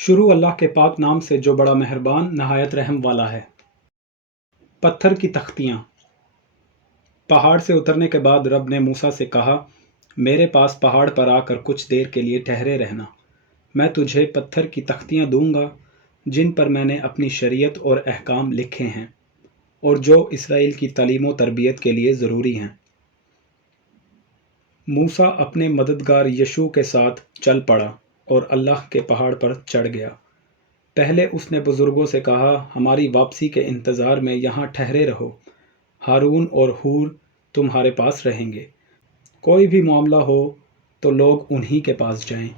شروع اللہ کے پاک نام سے جو بڑا مہربان نہایت رحم والا ہے۔ پتھر کی تختیاں۔ پہاڑ سے اترنے کے بعد رب نے موسیٰ سے کہا، میرے پاس پہاڑ پر آ کر کچھ دیر کے لیے ٹھہرے رہنا، میں تجھے پتھر کی تختیاں دوں گا جن پر میں نے اپنی شریعت اور احکام لکھے ہیں اور جو اسرائیل کی تعلیم و تربیت کے لیے ضروری ہیں۔ موسیٰ اپنے مددگار یشوع کے ساتھ چل پڑا اور اللہ کے پہاڑ پر چڑھ گیا۔ پہلے اس نے بزرگوں سے کہا، ہماری واپسی کے انتظار میں یہاں ٹھہرے رہو، ہارون اور ہور تمہارے پاس رہیں گے، کوئی بھی معاملہ ہو تو لوگ انہی کے پاس جائیں۔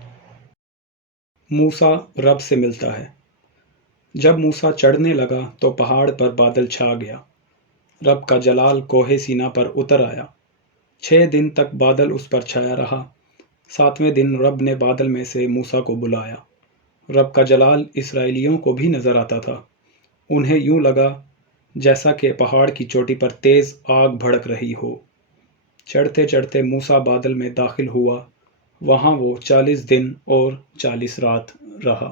موسیٰ رب سے ملتا ہے۔ جب موسیٰ چڑھنے لگا تو پہاڑ پر بادل چھا گیا، رب کا جلال کوہ سینا پر اتر آیا۔ 6 دن تک بادل اس پر چھایا رہا۔ 7ویں دن رب نے بادل میں سے موسیٰ کو بلایا۔ رب کا جلال اسرائیلیوں کو بھی نظر آتا تھا۔ انہیں یوں لگا جیسا کہ پہاڑ کی چوٹی پر تیز آگ بھڑک رہی ہو۔ چڑھتے چڑھتے موسیٰ بادل میں داخل ہوا، وہاں وہ 40 دن اور 40 رات رہا۔